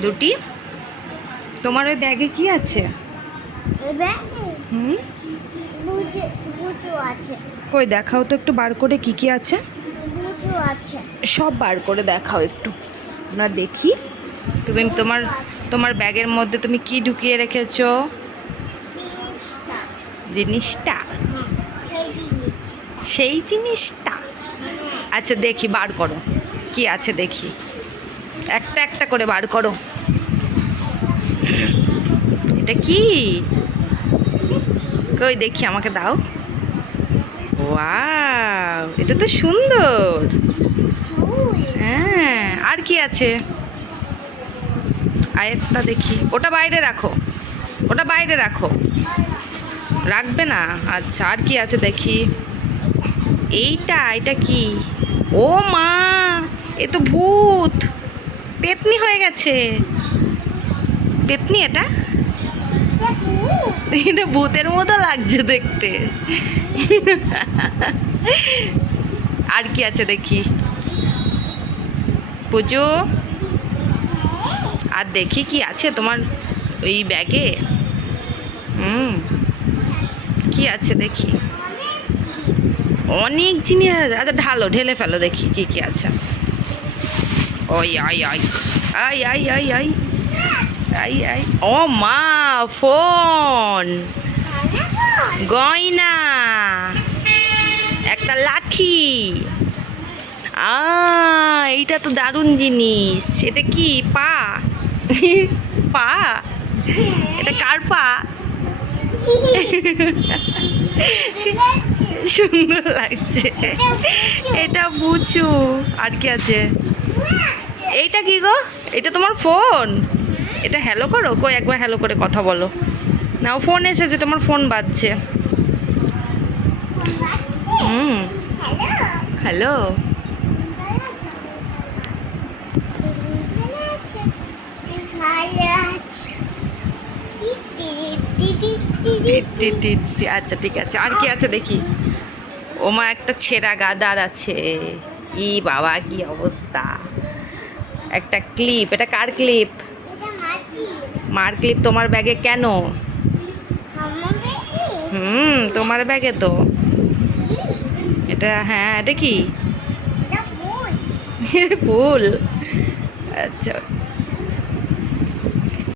দুটি। তোমার ওই ব্যাগে কি আছে? হুম? কই দেখাও তো একটু বার করে কি কি আছে। সব বার করে দেখাও একটু। আমরা দেখি। তুমি তোমার তোমার ব্যাগের মধ্যে তুমি কি ঢুকিয়ে রেখেছো? জিনিসটা। সেই জিনিসটা? আচ্ছা দেখি বার করো। কি আছে দেখি। একটা একটা করে বার করো। এটা কি? কই, দেখি, আমাকে দাও। এটা তো সুন্দর। হ্যাঁ আর কি আছে? আয়েরটা দেখি। ওটা বাইরে রাখো। ওটা বাইরে রাখো। রাখবে না? আচ্ছা আর কি আছে দেখি? এইটা, এটা কি? ও মা, এ তো ভূত। পেতনি হয়ে গেছে। পেতনি এটা? এটা ভূতের মতো লাগছে দেখতে। আর কি আছে দেখি? পুজো? আর দেখি কি আছে তোমার ওই ব্যাগে? হুম। কি আছে দেখি? অনেক জিনিস আছে। আচ্ছা ঢালো, ঢেলে ফেলো দেখি কি কি আছে। ওই আই আই আই আই আই আই আই আই ও মা ফোন গয়না একটা লাঠি। আ এইটা তো দারুণ জিনিস। এটা কি, পা? পা? এটা কার পা? সুন্দর লাগছে। এটা বুঝু আর কি আছে? এইটা কি গো? এটা তোমার ফোন? এটা হ্যালো করো? কই একবার হ্যালো করে কথা বলো। না ও ফোন এসেছে তোমার ফোন বাজছে। হুম। হ্যালো আচ্ছা ঠিক আছে। আর কি আছে দেখি? ওমা একটা ছেঁড়া গাদার আছে। ই বাবা, কি অবস্থা। একটা ক্লিপ এটা কার ক্লিপ মার ক্লিপ তোমার ব্যাগে কেন? হুম তোমার ব্যাগে তো। এটা হ্যাঁ এটা কি? ফুল। আচ্ছা।